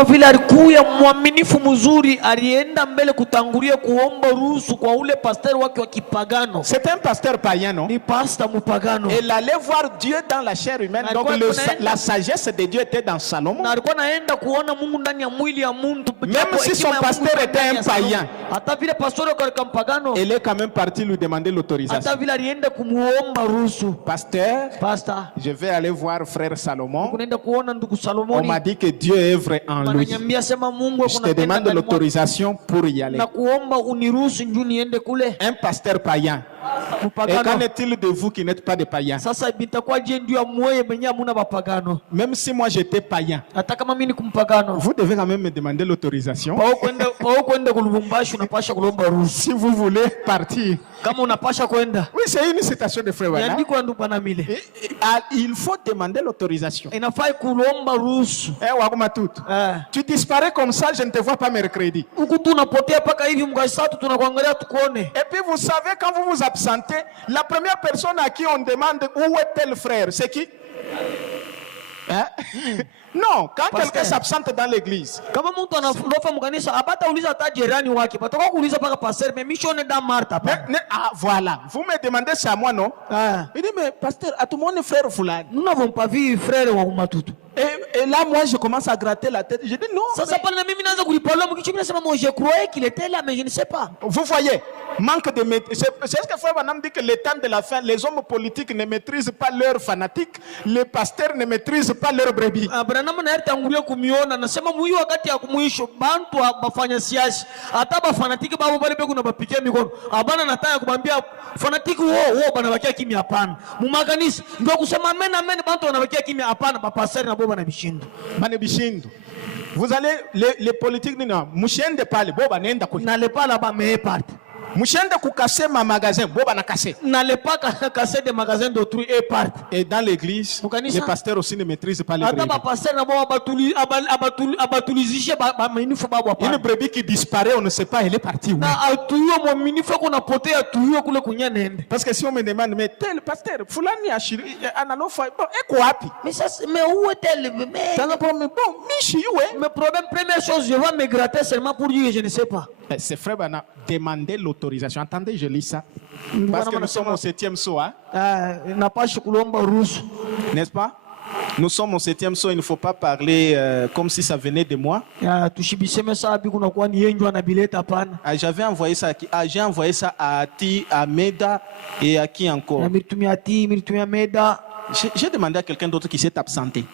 kama vile alikuwa mwaminifu mzuri, alienda mbele kutangulia kuomba ruhusa kwa ule pasteur wake wa kipagano. C'est un pasteur païen, non? Ni pastor mpagano. Et il allait voir Dieu dans la chair humaine. Donc la sagesse de Dieu était dans Salomon. Na alikuwa naenda kuona Mungu ndani ya mwili ya mtu. Même si son pasteur était un païen, hata vile pastor wake mpagano, il est quand même parti lui demander l'autorisation. hata vile alienda kumuomba ruhusa. Pasteur, je vais aller voir frère Salomon. Kunaenda kuona ndugu Salomoni. On m'a dit que Dieu œuvre en lui. Je te demande l'autorisation pour y aller. Na kuomba uniruhusu njoo niende kule. Un pasteur païen. Et qu'en est-il de vous qui n'êtes pas des païens? Sasa bitakuwa je ndio ya mwe benye hamuna bapagano? Même si moi j'étais païen, hata kama mimi ni kumpagano, vous devez quand même me demander l'autorisation. Pao kwenda kulubumbashi unapasha kulomba ruhusa. Si vous voulez partir. Kama unapasha kwenda. Oui, c'est une citation de frère Wana. Yandiko ndugu Panamile. Il faut demander l'autorisation. Inafai kulomba ruhusa. Wakuma tout. Tu disparais comme ça, je ne te vois pas mercredi. Huku tunapotea paka hivi mkasatu tunakuangalia tukuone. Et puis vous savez quand vous vous absentez, la première personne à qui on demande où est tel frère, c'est qui? Hein? Non, quand quelqu'un s'absente dans l'église, kama mtu anaondoka mkanisa abata uliza hata jirani wake, patoka kuuliza paka pasteur, mais mission da Martha. Ah voilà, vous me demandez ça moi non? Il dit mais pasteur, à tout le monde frère fulani. Nous n'avons pas vu frère wa Matutu. Et là moi je commence à gratter la tête. Je dis non. Ça s'appelle na mimi naanza kulipola mkichu mimi nasema moi je croyais qu'il était là mais je ne sais pas. Vous voyez, manque de maîtrise. C'est ce que frère Banam dit que le temps de la fin, les hommes politiques ne maîtrisent pas leurs fanatiques, les pasteurs ne maîtrisent pas leurs brebis. Abraham na tangulia kumiona nasema mwi wakati ya kumwisho bantu bafanya siasa hata ba fanatiki babo bale be kuna bapikia mikono abana nataka kumwambia fanatiki wao bana bakia kimya hapana mumakanisa ndio kusema amen amen bantu wanabakia kimya hapana bapasari na boba na bishindo bana bishindo. Vous allez les politiques non mushende pale boba nenda kule na le pala ba me part mushende kukase ma magasin boba na kase na le pas casser des magasins d'autrui et part. Et dans l'église les pasteurs aussi ne maîtrisent pas les brebis. Ata ba pasteur na boba abatulizishe ba minifu babo hapana. Une brebis qui disparaît on ne sait pas elle est partie où. Na atuyo mo minifu kuna potea atuyo kule kunyanende. Parce que si on me demande mais tel pasteur fulani ashiri analofa bon eko wapi? Mais ça mais où est-elle mais ça bon michi où? Mais problème première chose je vais me gratter seulement pour dire je ne sais pas. C'est frère Bana demander l'autorisation. Attendez, je lis ça. Parce que nous sommes au 7e saut. N'est-ce pas? Nous sommes au 7e saut, il ne faut pas parler comme si ça venait de moi. J'avais envoyé ça j'ai envoyé ça à Ati, à Meda et à qui encore? J'ai demandé à quelqu'un d'autre qui s'est absenté.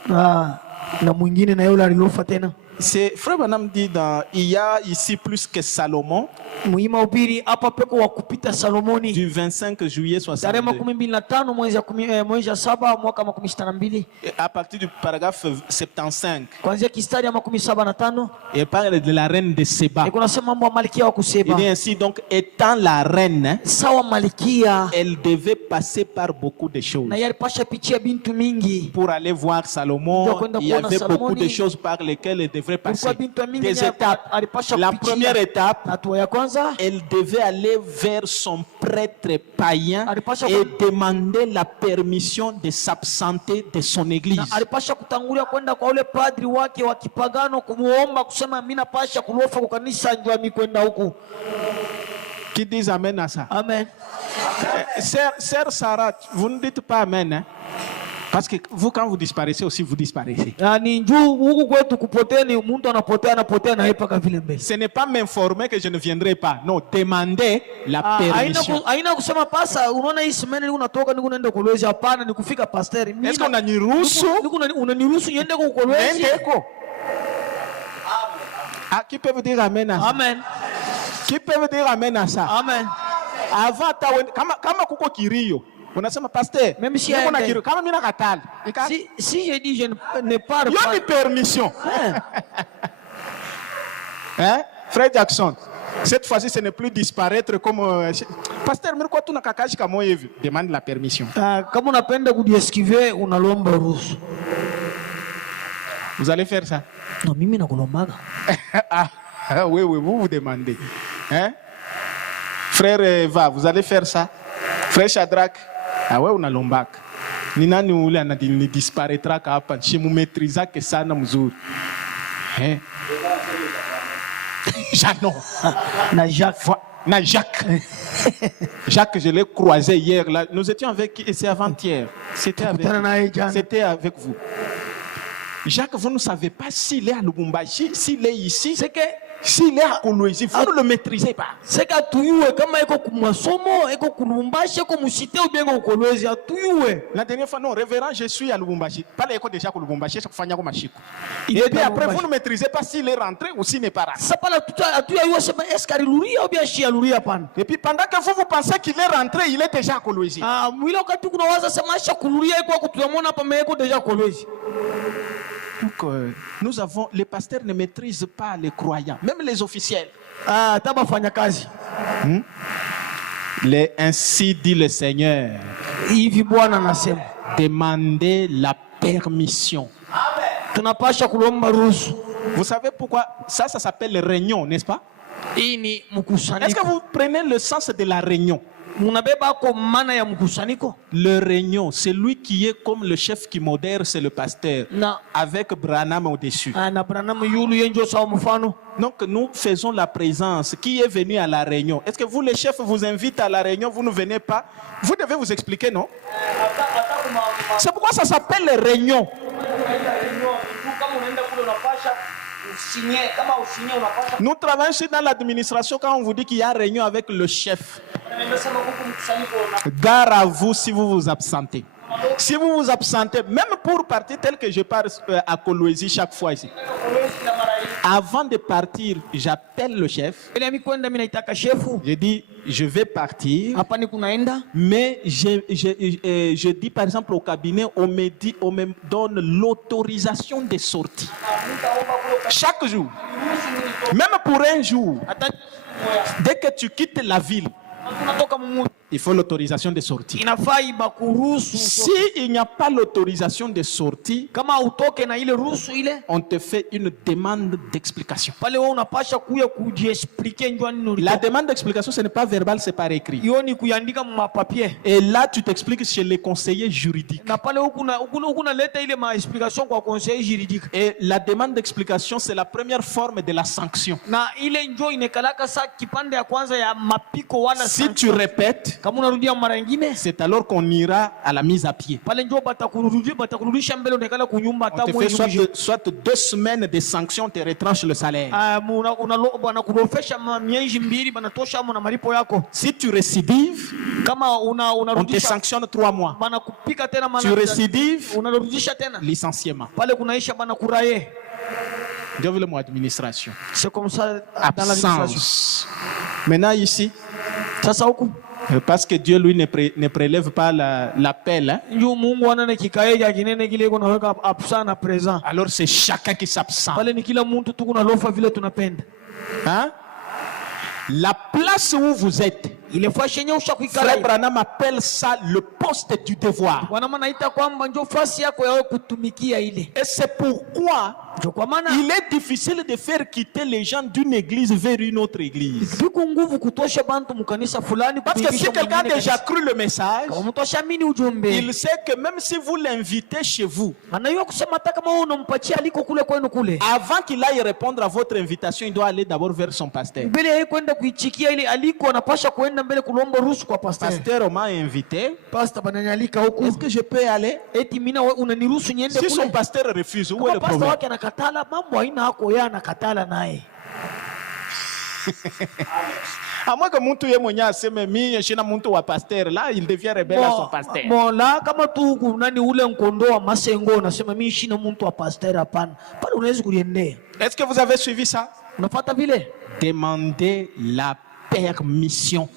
C'est frère Branham dit il y a ici plus que Salomon. Du 25 juillet 62. À partir du paragraphe 75. Il parle de la reine de Séba. Il dit ainsi donc étant la reine, elle devait passer par beaucoup de choses. Pour aller voir Salomon, il y avait beaucoup de choses par lesquelles elle devait passer. Des étapes. La première étape, elle devait aller vers son prêtre païen et demander la permission de s'absenter de son église. Qui disent amen à ça? Amen. Sœur Sarah, vous ne dites pas amen, hein? Parce que vous, quand vous disparaissez aussi, vous disparaissez. Ce n'est pas m'informer que je ne viendrai pas. Non, demander la permission. Est-ce qu'on a ni russo? Ah, qui peut vous dire amen à ça? Amen. Qui peut vous dire amen à ça? Amen. Avant, kama kuko kirio. Unasema pasteur, même si kama mimi nakatala. Si je dis je ne pars pas. Il y a une permission. Hein? Frère Jackson, cette fois-ci ce n'est plus disparaître comme pasteur, mais quoi tu nakakashi kama hivi? Demande la permission. Kama unapenda kujiesquiver unalomba ruhusa. Vous allez faire ça? Non, mimi nakulombaga. Oui, vous demandez. Hein? Frère Eva, vous allez faire ça? Frère Shadrach, ah ouais, on a lombak. Ni nani ule anadini disparaîtra hapa, shimu maîtriza que sana mzuri. Hein? Jacques, non. Jacques. Jacques, je l'ai croisé hier. Là. Nous étions avec, et c'est avant-hier. C'était avec vous. Jacques, vous ne savez pas s'il est à Lubumbashi, s'il est ici. C'est que s'il est à Kolwezi, vous ne le maîtrisez pas. C'est que la dernière fois, non, révérend, je suis à Lubumbashi. Pas l'école déjà à Lubumbashi, je suis à Machiko. Et puis après, vous ne maîtrisez pas s'il est rentré ou s'il n'est pas rentré. Et puis pendant que vous pensez qu'il est rentré, il est déjà à Kolwezi. Donc, nous avons, les pasteurs ne maîtrisent pas les croyants, même les officiels. Ainsi dit le Seigneur. Demandez la permission. Vous savez pourquoi ça s'appelle réunion, n'est-ce pas? Est-ce que vous prenez le sens de la réunion? Le réunion, c'est lui qui est comme le chef qui modère, c'est le pasteur, avec Branham au-dessus. Donc nous faisons la présence. Qui est venu à la réunion? Est-ce que vous, les chefs, vous invitent à la réunion, vous ne venez pas? Vous devez vous expliquer, non? C'est pourquoi ça s'appelle réunion. Nous travaillons ici dans l'administration. Quand on vous dit qu'il y a réunion avec le chef, gare à vous si vous vous absentez. Si vous vous absentez, même pour partir tel que je pars à Kolwezi chaque fois ici, avant de partir, j'appelle le chef. Je dis, je vais partir, mais je dis par exemple au cabinet, on me donne l'autorisation de sortie. Chaque jour, même pour un jour, dès que tu quittes la ville, il faut l'autorisation de sortie. Si il n'y a pas l'autorisation de sortie, on te fait une demande d'explication. La demande d'explication, ce n'est pas verbal, c'est par écrit. Et là, tu t'expliques chez les conseillers juridiques. Et la demande d'explication, c'est la première forme de la sanction. Si tu répètes, c'est alors qu'on ira à la mise à pied. On te fait soit 2 semaines de sanctions, on te retranche le salaire. Si tu récidives, on te sanctionne 3 mois. Tu récidives, licenciement. Devant le mot administration. C'est comme ça dans l'administration. Maintenant ici, parce que Dieu lui ne prélève pas l'appel. Hein? Alors c'est chacun qui s'absent. Hein? La place où vous êtes, Frère Branham appelle ça le poste du devoir. Et c'est pourquoi il est difficile de faire quitter les gens d'une église vers une autre église. Parce que si quelqu'un a déjà cru le message, il sait que même si vous l'invitez chez vous, avant qu'il aille répondre à votre invitation, il doit aller d'abord vers son pasteur. Pasteur, on m'a invité. Est-ce que je peux aller? Si son pasteur refuse, où est le problème? À moins que muntu ye mwenye aseme mimi shina muntu wa pasteur, là il devient rebelle à son pasteur. Bon là kama tu nani ule nkondo wa masengo unasema mimi shina muntu wa pasteur hapana. Pale unaweza kuliendea. Est-ce que vous avez suivi ça? Unafuata vile? Demandez la permission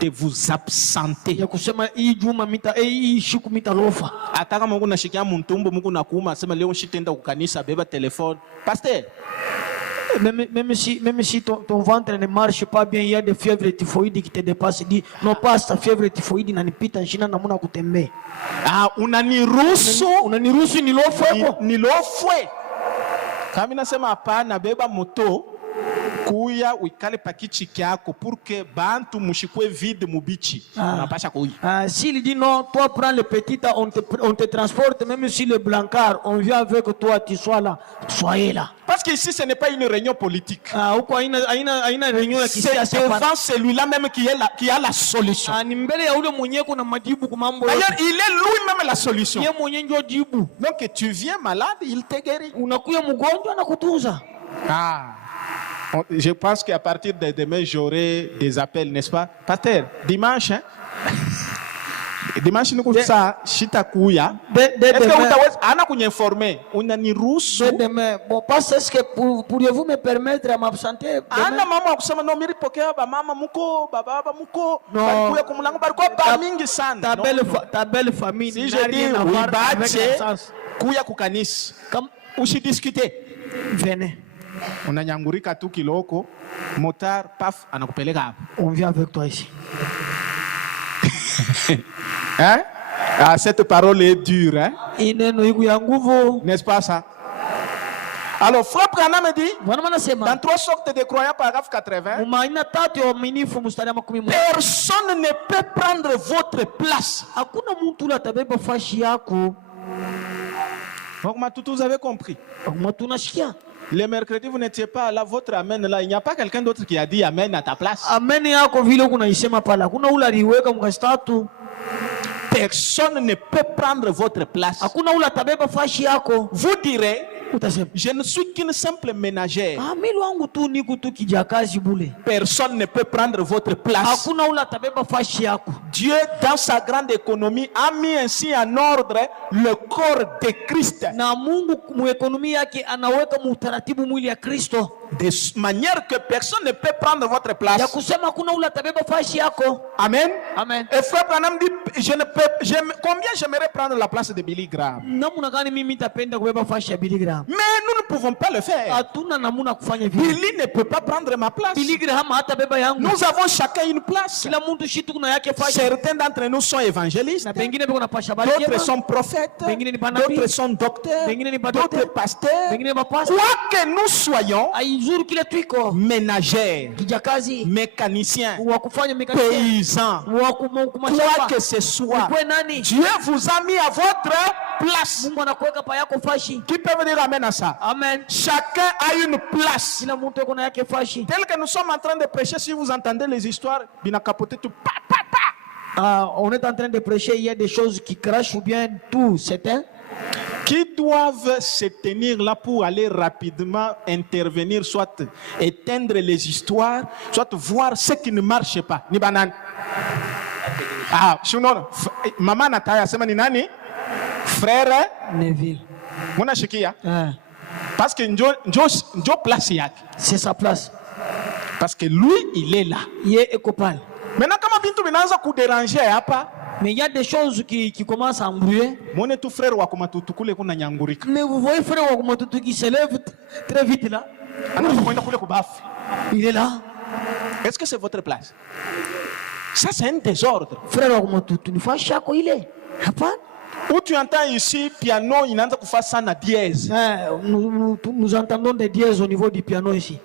de vous absenter. Ataka mungu nashikia muntumbo mungu nakuma sema leo shitenda kukanisa beba téléphone. Pasteur, même si ton ventre ne marche pas bien, il y a des fièvres typhoïdes qui te dépassent. Dis non, pas cette fièvre typhoïde nanipita nshina namuna kutembe. Ah, unaniruhusu nilofwe. Kama nasema hapana, beba moto. kuya uikale pakiti kyako pour que bantu mushikwe vide mubichi. Unapasha kuya. S'il dit non, toi prends le petit, on te transporte, même si le blancard, on vient avec toi, tu sois là, soyez là. Parce que ici, ce n'est pas une réunion politique. C'est devant celui-là même qui a la solution. D'ailleurs, il est lui-même la solution. Donc, tu viens malade, il te guérit. Je pense qu'à partir de demain, j'aurai des appels, n'est-ce pas? Pater, dimanche, hein? Dimanche nous comme ça, shitakuya. Est-ce que vous avez informé? On a ni russo. Bon, parce que pourriez-vous me permettre à m'absenter? Ana mama kusema no miri pokea ba mama muko baba muko barikuya kumulango barikuwa ba mingi sana. Ta belle famille. Si je dis oui bache kuya kukanisi. Usidiscuter. Venez. Unanyangurika tu kiloko, motard paf anakupeleka hapo. On vient avec toi ici. Hein? Ah, cette parole est dure, hein? N'est-ce pas ça? Alors, Frère Branham me dit, dans 3 sortes de croyants, paragraphe 80, personne ne peut prendre votre place. Vous avez compris? Le mercredi, vous n'étiez pas là, votre amen là. Il n'y a pas quelqu'un d'autre qui a dit amen à ta place. Personne ne peut prendre votre place. Vous direz, je ne suis qu'une simple ménagère. Personne ne peut prendre votre place. Dieu, dans sa grande économie, a mis ainsi en ordre le corps de Christ. De manière que personne ne peut prendre votre place. Amen. Amen. Et Frère Branham dit, combien j'aimerais prendre la place de Billy Graham? Mais nous ne pouvons pas le faire. Billy ne peut pas prendre ma place. Nous avons chacun une place. Certains d'entre nous sont évangélistes, d'autres sont prophètes, d'autres sont docteurs, d'autres pasteurs. Quoi que nous soyons, ménagères, mécaniciens, paysans, quoi que ce soit, Dieu vous a mis à votre place. Qui peut venir amen à ça? Amen. Chacun a une place. Tel que nous sommes en train de prêcher, si vous entendez les histoires, on est en train de prêcher, il y a des choses qui crachent ou bien tout, c'est un qui doivent se tenir là pour aller rapidement intervenir, soit éteindre les histoires, soit voir ce qui ne marche pas. Ni banane. Ah, maman Nataya, c'est nani? Frère Neville. Mona shikia. Parce que Njo place yake. C'est sa place. Parce que lui, il est là. Il est écopal. Maintenant, comment bintu binaanza kudéranger hapa? Mais il y a des choses qui commencent à embrouiller. Mone tu frère wa kumatutu kule kuna nyangurika. Mais vous voyez frère wa kumatutu qui se lève très vite là. Il est là. Est-ce que c'est votre place? Ça c'est un désordre. Frère wa kumatutu ni fa chako ile. Hapa. Où tu entends ici piano inaanza kufa sana dièse. Nous entendons des dièses au niveau du piano ici.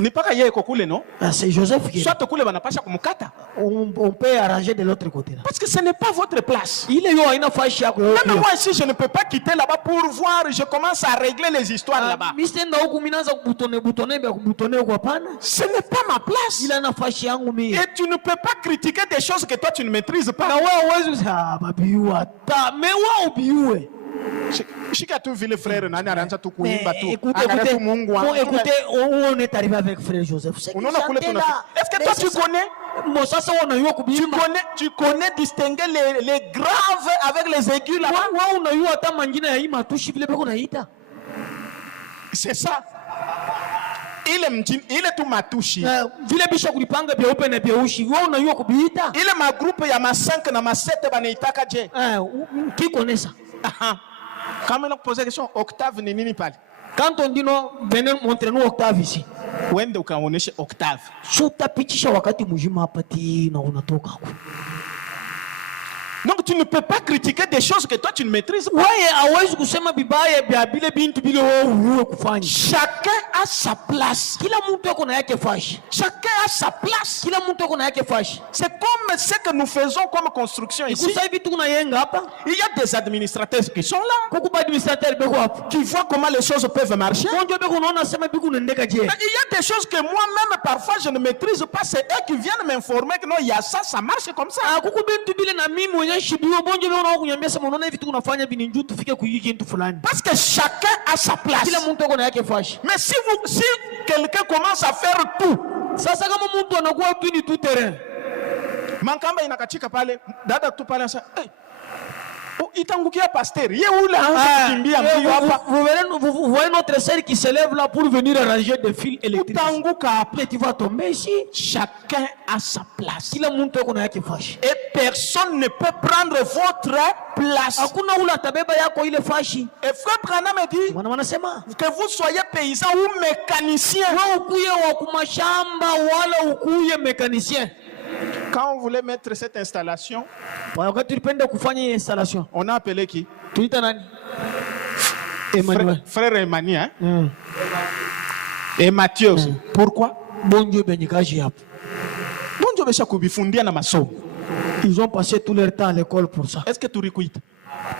Ni paka yeye kokule non? C'est Joseph qui. Soit kule banapasha kumukata. On peut arranger de l'autre côté là. Parce que ce n'est pas votre place. Il est yo ina fashi yako. Même moi ici je ne peux pas quitter là-bas pour voir, je commence à régler les histoires là-bas. Ce n'est pas ma place. Il a fashi yangu mimi. Et tu ne peux pas critiquer des choses que toi tu ne maîtrises pas. Na wewe uwezi babiwa ta mais wewe ubiwe. Shika tu vile frère nani anaanza tu kuimba tu. Écoutez, on est arrivé avec frère Joseph. Est-ce que toi tu connais? Tu connais distinguer les graves avec les aigus là-bas? C'est ça. Il est tout matushi. Vile bisha kulipanga byeupe na byeushi. Wewe unajua kubiita? Ile magroupe ya ma 5 na ma 7 banaitaka je? Qui connaît ça? Quand on pose la question, octave ni nini pale? Quand on dit non, venez montrer-nous octave ici. Wende ukaoneshe octave. Utapitisha wakati mzima hapa ti na unatoka huko. Donc tu ne peux pas critiquer des choses que toi tu ne maîtrises pas. Chacun a sa place. Chacun a sa place. C'est comme ce que nous faisons comme construction ici. Il y a des administrateurs qui sont là, qui voient comment les choses peuvent marcher. Mais il y a des choses que moi-même parfois je ne maîtrise pas. C'est eux qui viennent m'informer que non, il y a ça, ça marche comme ça. Parce que chacun a sa place. Mais si quelqu'un commence à faire tout, Mankamba inakatika pale, dada tu pale sasa, itangukia pasteur. Vous voyez notre sœur qui se lève là pour venir arranger des fils électriques. Tu vas tomber ici. Chacun a sa place. Et personne ne peut prendre votre place. Et frère Branham dit que vous soyez paysan ou mécanicien. Quand on voulait mettre cette installation, on a appelé qui? Emmanuel. Frère Emmanuel. Et Mathieu aussi. Pourquoi? Ils ont passé tout leur temps à l'école pour ça. Est-ce que tu riquites?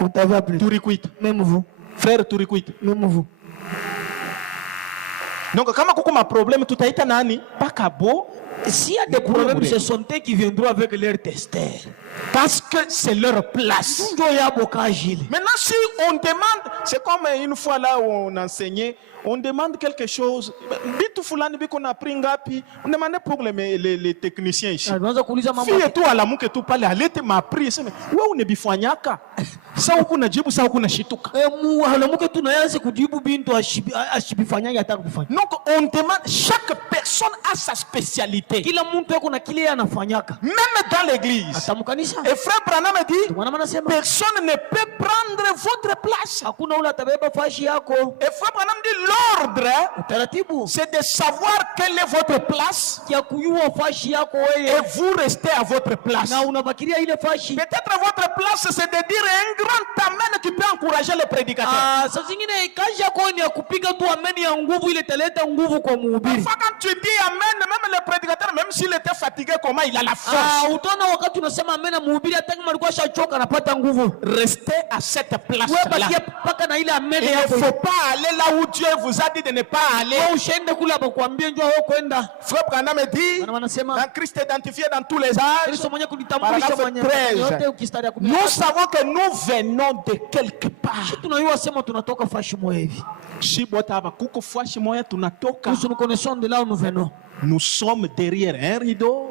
On t'avait appelé. Tu riquites? Même vous. Frère, tu riquites? Même vous. Donc, quand il y a un problème, tu as été nani? Pas cabo. S'il y a des problèmes, ce sont eux qui viendront avec leur testeur. Parce que c'est leur place. Maintenant, si on demande, c'est comme une fois là où on enseignait, on demande quelque chose. On demandait pour les techniciens ici. Fille et tout à la mouke tout parler, elle était ma pris. Ouais, on est bifanyaka. Ça ou kuna jibu, ça ou kuna shituka. Donc on demande, chaque personne a sa spécialité. Même dans l'église. Et frère Branham dit, personne ne peut prendre votre place. Et frère Branham dit, l'ordre, c'est de savoir quelle est votre place et vous restez à votre place. Peut-être votre place, c'est de dire un grand amen qui peut encourager les prédicateurs. Parfois quand tu dis amen, même le prédicateur, même s'il était fatigué, comment il a la force. Restez à cette place-là. Il ne faut pas aller là où Dieu vous a dit de ne pas aller. Frère Branham dit, dans Christ identifié dans tous les âges, paragraphe 13, nous savons que nous venons de quelque part. Nous connaissons de là où nous venons. Nous sommes derrière un rideau.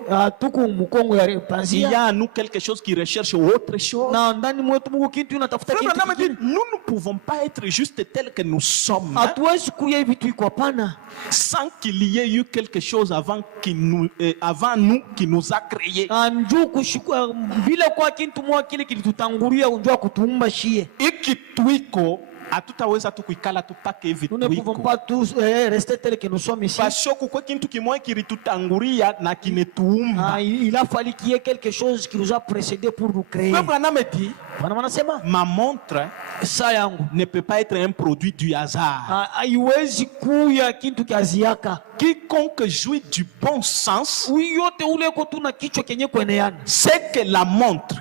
Il y a à nous quelque chose qui recherche autre chose. Nous ne pouvons pas être juste tels que nous sommes. Sans qu'il y ait eu quelque chose avant nous qui nous a créés. Nous ne pouvons pas tous rester tels que nous sommes ici. Il a fallu qu'il y ait quelque chose qui nous a précédé pour nous créer. Ma montre ne peut pas être un produit du hasard. Quiconque jouit du bon sens c'est que la montre,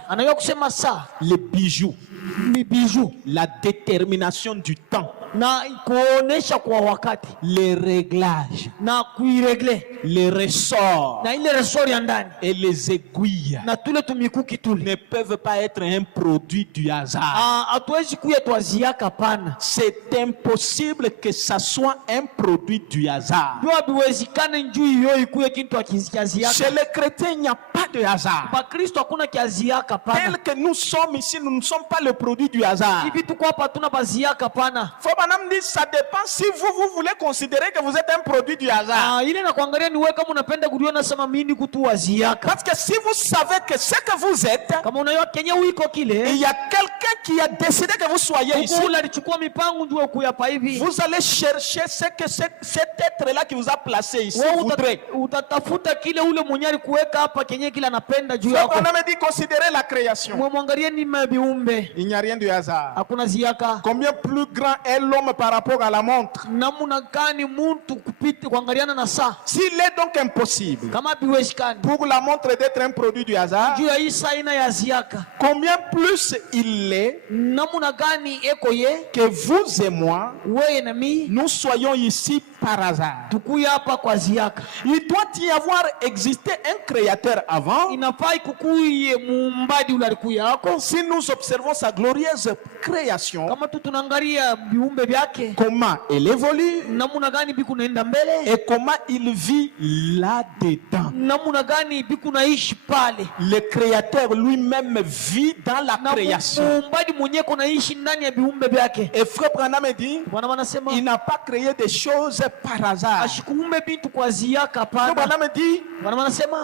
les bijoux, la détermination du temps, les réglages, les ressorts et les aiguilles ne peuvent pas être un produit du hasard. C'est impossible que ça soit un produit du hasard. Chez les chrétiens, il n'y a pas de hasard. Tel que nous sommes ici, nous ne sommes pas le produit du hasard. Faut dit, ça dépend si vous voulez considérer que vous êtes un produit du hasard. Parce que si vous savez que ce que vous êtes, il y a quelqu'un qui a décidé que vous soyez ici, vous allez chercher ce que cet être-là qui vous a placé ici voudrait. On a dit considérer la création. Il n'y a rien de hasard. Combien plus grand est l'homme par rapport à la montre? S'il est donc impossible pour la montre d'être un produit du hasard, combien plus il est que vous et moi, nous soyons ici par hasard. Il doit y avoir existé un créateur avant. Si nous observons sa glorieuse création, comment elle évolue et comment il vit là-dedans. Le créateur lui-même vit dans la création. Et Frère Branham dit, il n'a pas créé des choses par hasard. Frère Branham dit,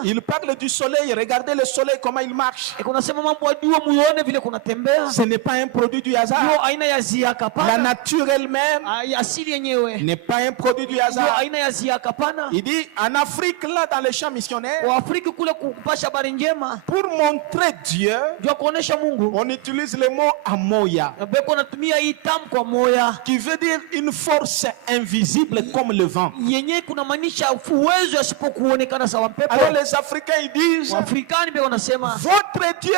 il parle du soleil. Regardez le soleil, comment il marche. Ce n'est pas un produit du hasard. La nature elle-même n'est pas un produit du hasard. Il dit, en Afrique, là, dans les champs missionnaires, pour montrer Dieu, on utilise le mot amoya, qui veut dire une force invisible comme le vent. Alors les Africains ils disent, votre Dieu,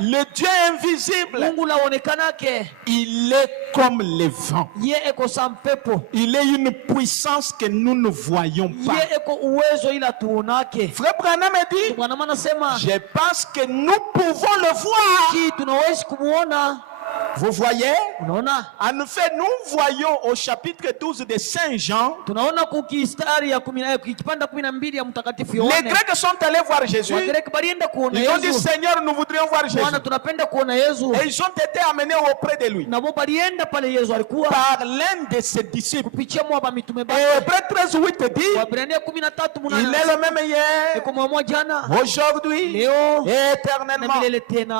le Dieu invisible, il est comme le vent. Il est une puissance que nous ne voyons pas. Frère Branham dit, je pense que nous pouvons le voir. Vous voyez? En fait, nous voyons au chapitre 12 de Saint Jean, les Grecs sont allés voir Jésus. Ils ont dit, Seigneur, nous voudrions voir Jésus. Et ils ont été amenés auprès de lui par l'un de ses disciples. Et Hébreux 13:8 dit, il est le même hier, aujourd'hui et éternellement.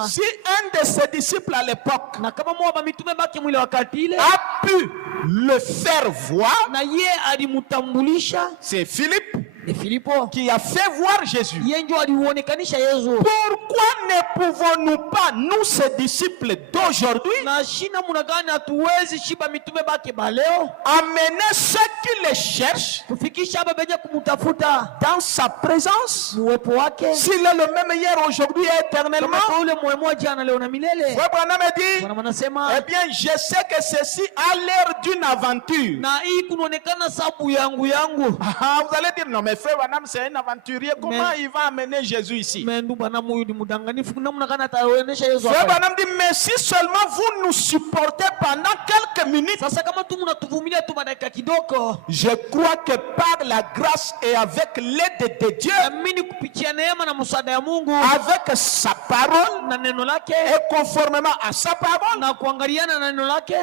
Si un de ses disciples à l'époque a pu le faire voir, c'est Philippe qui a fait voir Jésus. Pourquoi ne pouvons-nous pas, nous ces disciples d'aujourd'hui, amener ceux qui les cherchent dans sa présence, s'il est le même hier, aujourd'hui et éternellement? Frère Branham dit, eh bien je sais que ceci a l'air d'une aventure. Vous allez dire, non mais Frère Branham c'est un aventurier, comment il va amener Jésus ici? Frère Branham dit, mais si seulement vous nous supportez pendant quelques minutes, je crois que par la grâce et avec l'aide de Dieu, avec sa parole et conformément à sa parole,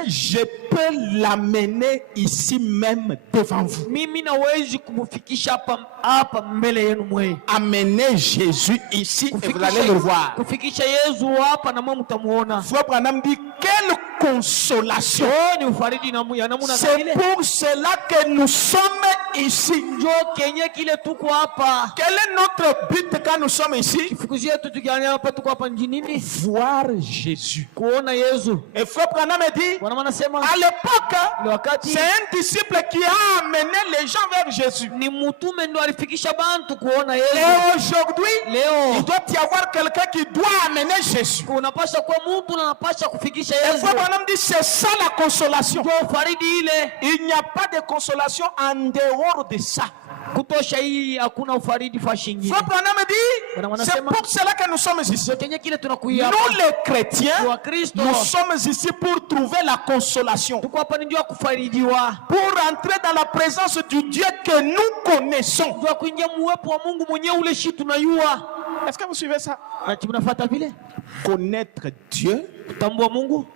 je peux l'amener ici même devant vous. Amenez Jésus ici et vous allez le voir. Frère Branham dit, quelle consolation. C'est pour cela que nous sommes ici. Quel est notre but quand nous sommes ici? Voir Jésus. Et Frère Branham dit, à l'époque, c'est un disciple qui a amené les gens vers Jésus. Et aujourd'hui, il doit y avoir quelqu'un qui doit amener Jésus. Et Frère Branham dit, c'est ça la consolation. Il n'y a pas de consolation en dehors de ça. Frère Branham dit, c'est pour cela que nous sommes ici. Nous les chrétiens, nous sommes ici pour trouver la consolation, pour entrer dans la présence du Dieu que nous connaissons. Est-ce que vous suivez ça? Connaître Dieu. Dieu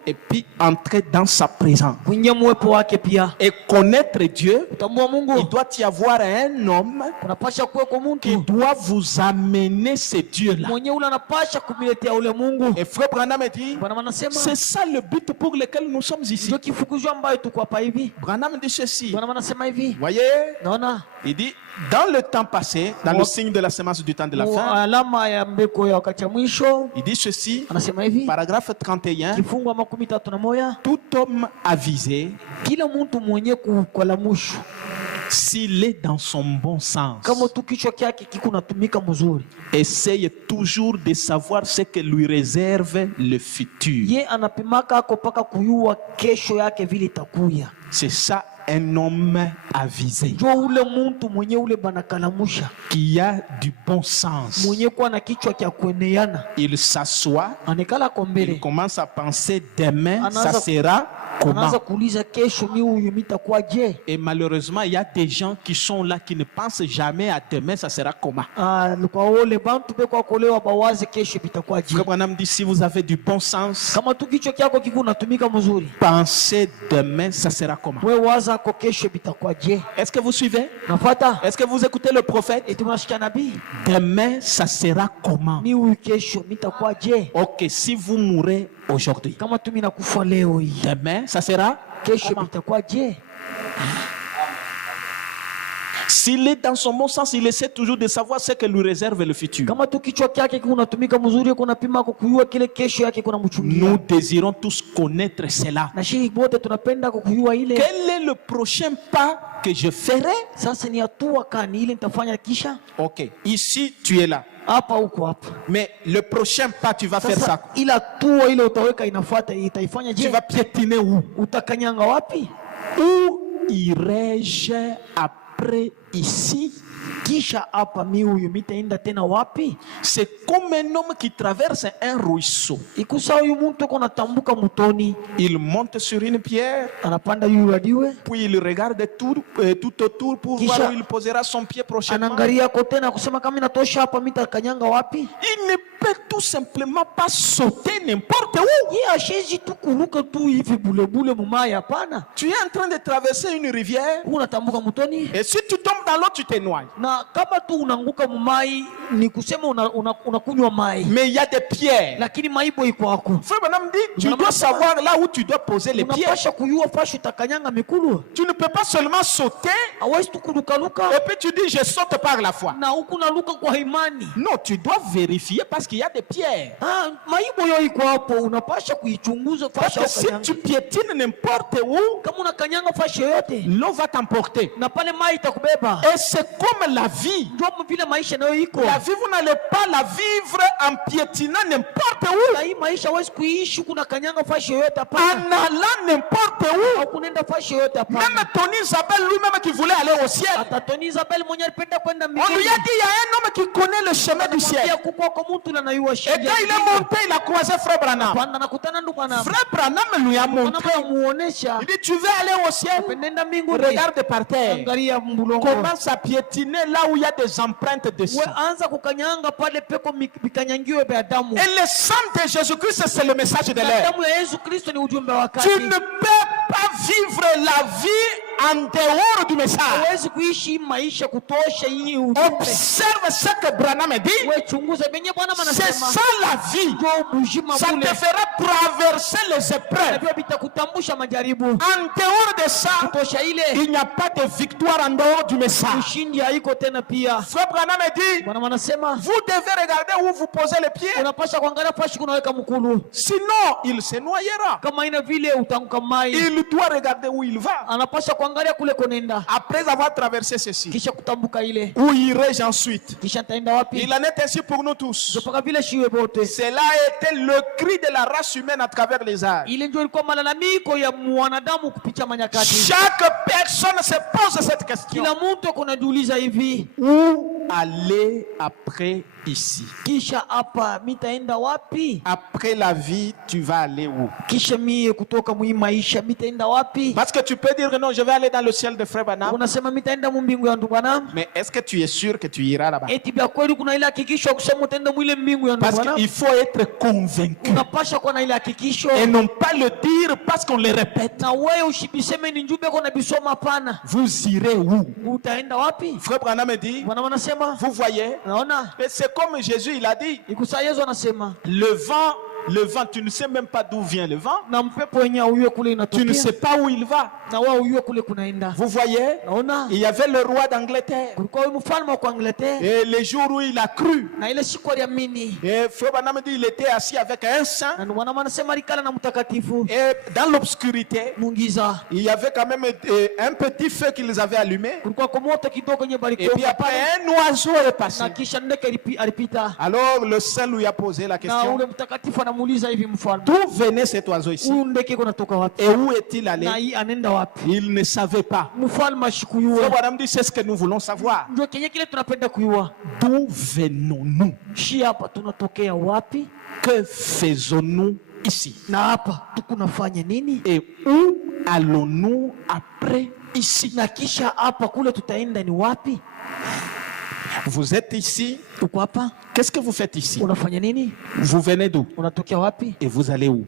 et puis entrer dans sa présence. Et connaître Dieu, il doit y avoir un homme qui doit vous amener ce Dieu-là. Et Frère Branham dit, c'est ça le but pour lequel nous sommes ici. Branham dit ceci. Voyez, il dit, dans le temps passé, dans le signe de la semence du temps de la fin, il dit ceci, paragraphe 31, tout homme avisé, s'il est dans son bon sens, essaye toujours de savoir ce que lui réserve le futur. C'est ça un homme avisé, qui a du bon sens. Il s'assoit, il commence à penser demain, ça sera comment? Et malheureusement, il y a des gens qui sont là qui ne pensent jamais à demain, ça sera comment? Frère Branham dit, si vous avez du bon sens, pensez demain, ça sera comment? Est-ce que vous suivez? Est-ce que vous écoutez le prophète? Demain, ça sera comment? Ok, si vous mourrez aujourd'hui, demain, ça sera comment? S'il est dans son bon sens, il essaie toujours de savoir ce que lui réserve le futur. Nous désirons tous connaître cela. Quel est le prochain pas que je ferai? Ok, ici tu es là. Mais le prochain pas, tu vas faire ça. Tu vas piétiner où? Où irai-je après ici? C'est comme un homme qui traverse un ruisseau. Il monte sur une pierre, puis il regarde tout autour pour voir où il posera son pied prochainement. Il ne peut tout simplement pas sauter n'importe où. Tu es en train de traverser une rivière, et si tu tombes dans l'eau, tu te noies. Mais il y a des pierres. Frère Branham dit, tu dois savoir là où tu dois poser les pieds. Tu ne peux pas seulement sauter et puis tu dis je saute par la foi. Non, tu dois vérifier parce qu'il y a des pierres. Parce que si tu piétines n'importe où, l'eau va t'emporter. Et c'est comme la vie. La vie, vous n'allez pas la vivre en piétinant n'importe où. En allant n'importe où. Même Tony Isabelle lui-même qui voulait aller au ciel, on lui a dit il y a un homme qui connaît le chemin du ciel. Et quand il est monté, il a croisé Frère Branham. Frère Branham lui a montré. Il dit tu veux aller au ciel? Regarde par terre. Commence à piétiner là où il y a des empreintes dessus. Et le sang de Jésus-Christ, c'est le message de l'air. Tu ne peux pas vivre la vie en dehors du message. Observe ce que Branham dit. C'est ça la vie. Ça te fera traverser les épreuves. En dehors de ça, il n'y a pas de victoire en dehors du message. Frère Branham dit, vous devez regarder où vous posez les pieds. Sinon, il se noyera. Il doit regarder où il va. Après avoir traversé ceci, où irai-je ensuite? Il en est ainsi pour nous tous. Cela a été le cri de la race humaine à travers les âges. Chaque personne se pose cette question. Où aller après ici? Après la vie, tu vas aller où? Parce que tu peux dire non, je vais aller dans le ciel de Frère Branham. Mais est-ce que tu es sûr que tu iras là-bas? Parce qu'il faut être convaincu. Et non pas le dire parce qu'on le répète. Vous irez où? Frère Branham me dit, vous voyez, c'est comme Jésus il a dit, le vent, tu ne sais même pas d'où vient le vent. Tu ne sais pas où il va. Vous voyez, il y avait le roi d'Angleterre. Et les jours où il a cru, et Frère Branham dit il était assis avec un saint. Et dans l'obscurité, il y avait quand même un petit feu qu'ils avaient allumé. Et puis après, un oiseau est passé. Alors le saint lui a posé la question. D'où venait cet oiseau ici? Et où est-il allé? Il ne savait pas. Frère Branham dit c'est ce que nous voulons savoir. D'où venons-nous? Que faisons-nous ici? Et où allons-nous après ici? Vous êtes ici. Qu'est-ce que vous faites ici? Vous venez d'où? Et vous allez où?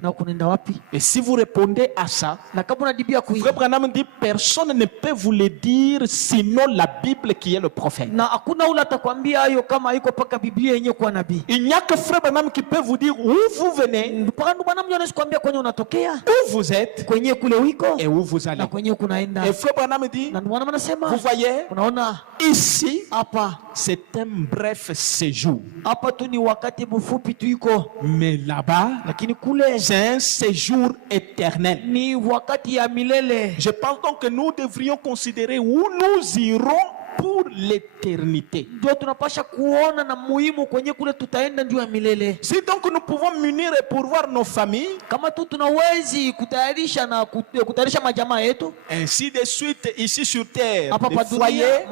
Et si vous répondez à ça, Frère Branham dit personne ne peut vous le dire sinon la Bible qui est le prophète. Il n'y a que Frère Branham qui peut vous dire où vous venez, où vous êtes et où vous allez. Et Frère Branham dit, vous voyez, ici c'est un bref séjour. Mais là-bas, c'est un séjour éternel. Je pense donc que nous devrions considérer où nous irons pour l'éternité. Si donc nous pouvons munir et pourvoir nos familles, ainsi de suite ici sur terre, des foyers,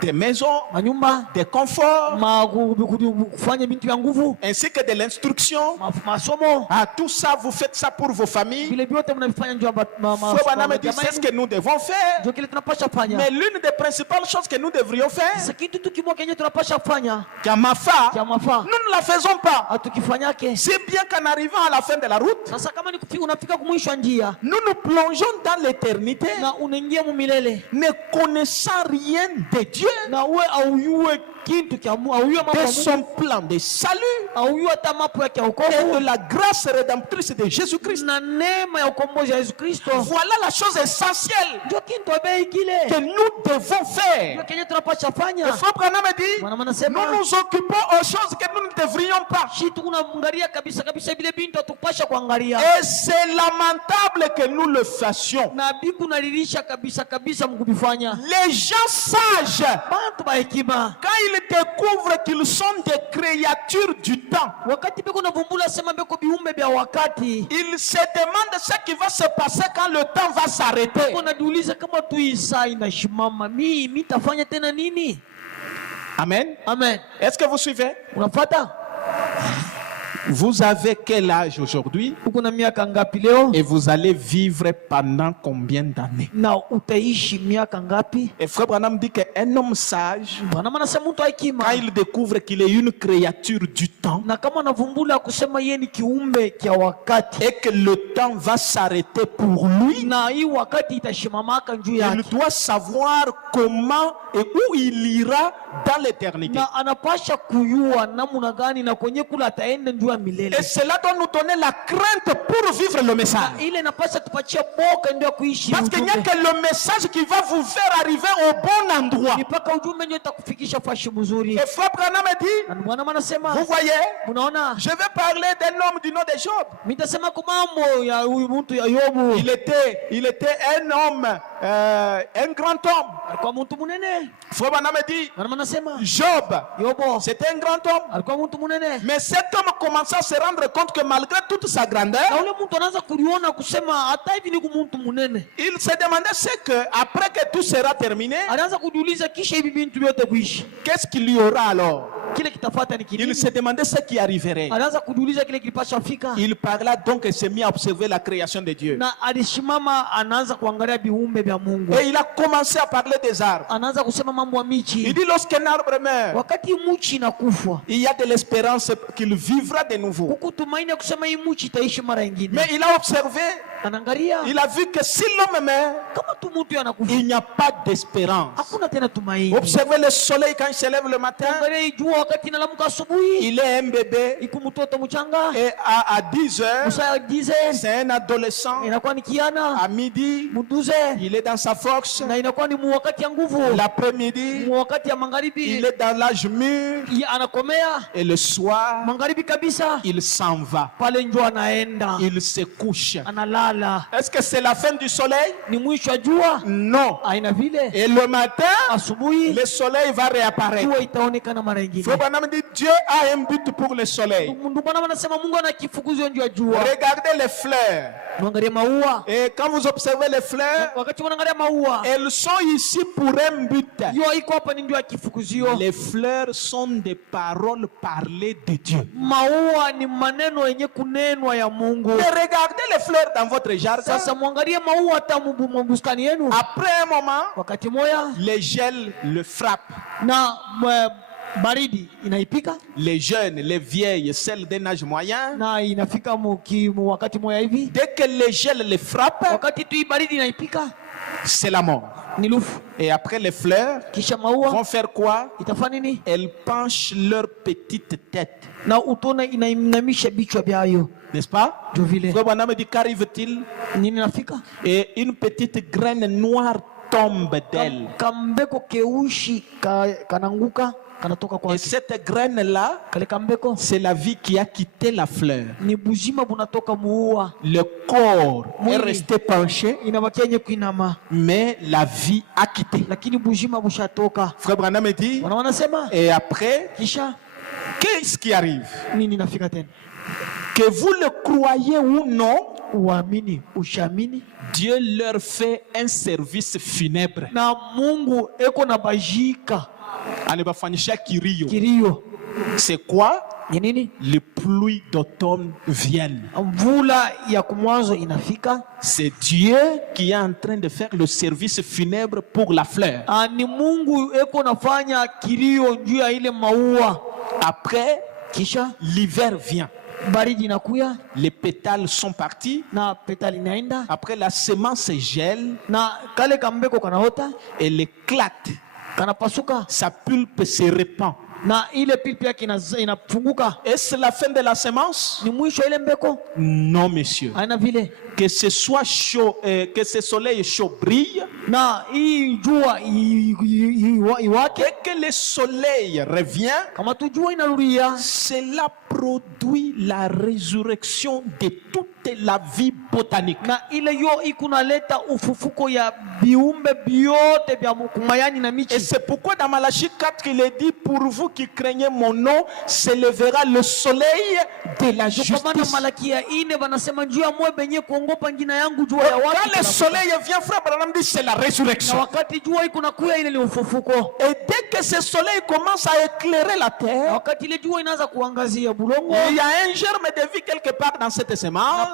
des maisons, des conforts, ainsi que de l'instruction. Tout ça, vous faites ça pour vos familles. Frère Branham dit c'est ce que nous devons faire. Mais l'une des principales choses que nous devrions faire, Kamafa, nous ne la faisons pas. C'est bien qu'en arrivant à la fin de la route, nous nous plongeons dans l'éternité, ne connaissant rien de Dieu, de son plan de salut et de la grâce rédemptrice de Jésus-Christ. Voilà la chose essentielle que nous devons faire. Le frère Branham dit, nous nous occupons aux choses que nous ne devrions pas. Et c'est lamentable que nous le fassions. Les gens sages, quand ils découvrent qu'ils sont des créatures du temps, ils se demandent ce qui va se passer quand le temps va s'arrêter. Amen. Amen. Est-ce que vous suivez? Vous avez quel âge aujourd'hui? Et vous allez vivre pendant combien d'années? Et Frère Branham dit qu'un homme sage, quand il découvre qu'il est une créature du temps et que le temps va s'arrêter pour lui, il doit savoir comment et où il ira dans l'éternité. Et cela doit nous donner la crainte pour vivre le message. Parce qu'il n'y a que le message qui va vous faire arriver au bon endroit. Et Frère Branham dit, vous voyez, je vais parler d'un homme du nom de Job. Il était un homme, un grand homme. Frère Branham dit, Job, c'était un grand homme. Mais cet homme commença à se rendre compte que malgré toute sa grandeur, il se demandait ce que, après que tout sera terminé, qu'est-ce qu'il y aura alors? kile kitafuata ni kinini. Il se demandait ce qui arriverait. Anaanza kujiuliza kile kilipasha fika. Il parla donc et s'est mis à observer la création de Dieu. Na alishimama anaanza kuangalia viumbe vya Mungu. Et il a commencé à parler des arbres. Anaanza kusema mambo ya michi. Il dit lorsqu'un arbre meurt, wakati mchi inakufa, il y a de l'espérance qu'il vivra de nouveau. Kukutumaini kusema hii mchi itaishi mara nyingine. Mais il a observé, anaangalia, il a vu que si l'homme meurt, kama tu mtu anakufa, il n'y a pas d'espérance. Hakuna tena tumaini. Observez le soleil quand il se lève le matin. Angalia jua wakati inalamuka asubuhi. Il est un bébé. Iko mtoto mchanga. Et à 10 heures, c'est un adolescent. Inakuwa ni kiana. À midi, il est dans sa force. Na inakuwa ni wakati ya nguvu. L'après-midi, wakati ya magharibi, il est dans l'âge mûr. Anakomea. Et le soir, magharibi kabisa, il s'en va. Pale ndio anaenda. Il se couche. Analala. Est-ce que c'est la fin du soleil? Ni mwisho wa jua? Non. Haina vile. Et le matin, asubuhi, le soleil va réapparaître. Jua itaonekana mara nyingine. Frère Branham dit Dieu a un but pour le soleil. Ndugu Branham anasema Mungu ana kifukuzio juu ya jua. Regardez les fleurs. Muangalie maua. Et quand vous observez les fleurs, wakati unaangalia maua, elles sont ici pour un but. Jua iko hapa ni ndio ya kifukuzio. Les fleurs sont des paroles parlées de Dieu. Maua ni maneno yenye kunenwa ya Mungu. Mais regardez les fleurs dans votre jardin. Sasa muangalie maua tamu bustani yenu. Après un moment, wakati moya, les gels le frappent. Na baridi inaipika. Les jeunes, les vieilles, celles d'un âge moyen. Na inafika wakati moya hivi. Dès que les gels les frappent, wakati tu baridi inaipika, c'est la mort. Et après les fleurs vont faire quoi? Elles penchent leur petite tête. N'est-ce pas? Frère Branham dit qu'arrive-t-il? Et une petite graine noire tombe d'elle. Et cette graine-là, c'est la vie qui a quitté la fleur. Le corps est resté penché, mais la vie a quitté. Frère Branham dit, et après, qu'est-ce qui arrive? Que vous le croyez ou non, Dieu leur fait un service funèbre. C'est quoi? Les pluies d'automne viennent. C'est Dieu qui est en train de faire le service funèbre pour la fleur. Après, l'hiver vient. Les pétales sont partis. Après, la semence gèle. Elle éclate. Sa pulpe se répand. Est-ce la fin de la semence? Non, monsieur. Que ce soit chaud, que ce soleil chaud brille, et que le soleil revient, cela produit la résurrection de toute la vie botanique. Et c'est pourquoi dans Malachie 4 il est dit, pour vous qui craignez mon nom, s'élèvera le soleil de la justice. Quand le soleil vient, frère Branham dit c'est la résurrection. Et dès que ce soleil commence à éclairer la terre, il y a un germe de vie quelque part dans cette semence.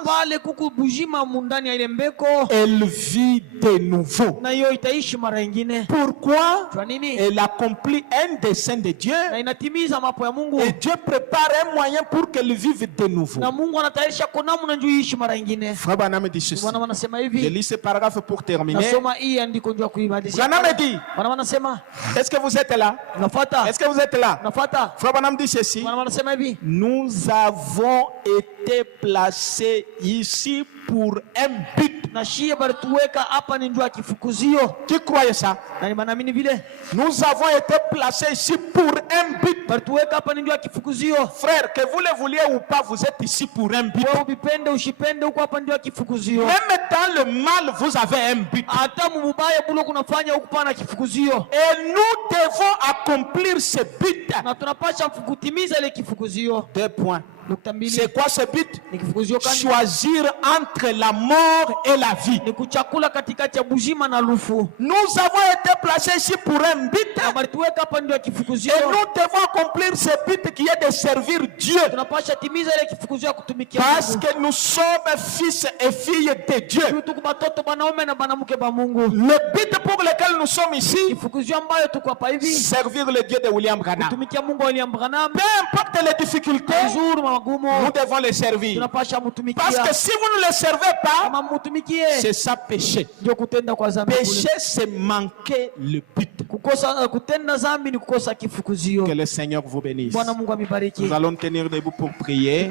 Elle vit de nouveau. Pourquoi? Elle accomplit un dessein de Dieu. Et Dieu prépare un moyen pour qu'elle vive de nouveau. Frère Branham dit ceci. Je lis ce paragraphe pour terminer. Branham dit, est-ce que vous êtes là? Est-ce que vous êtes là? Frère Branham dit ceci. Nous avons été placés ici pour un but. Qui croyait ça? Nous avons été placés ici pour un but. Frère, que vous le vouliez ou pas, vous êtes ici pour un but. Même dans le mal, vous avez un but. Et nous devons accomplir ce but. 2 points. C'est quoi ce but? Choisir entre la mort et la vie. Nous avons été placés ici pour un but. Et nous devons accomplir ce but qui est de servir Dieu. Parce que nous sommes fils et filles de Dieu. Le but pour lequel nous sommes ici, servir le Dieu de William Branham. Peu importe les difficultés, nous devons les servir. Parce que si vous ne les servez pas, c'est ça péché. Péché, c'est manquer le but. Que le Seigneur vous bénisse. Nous allons tenir debout pour prier.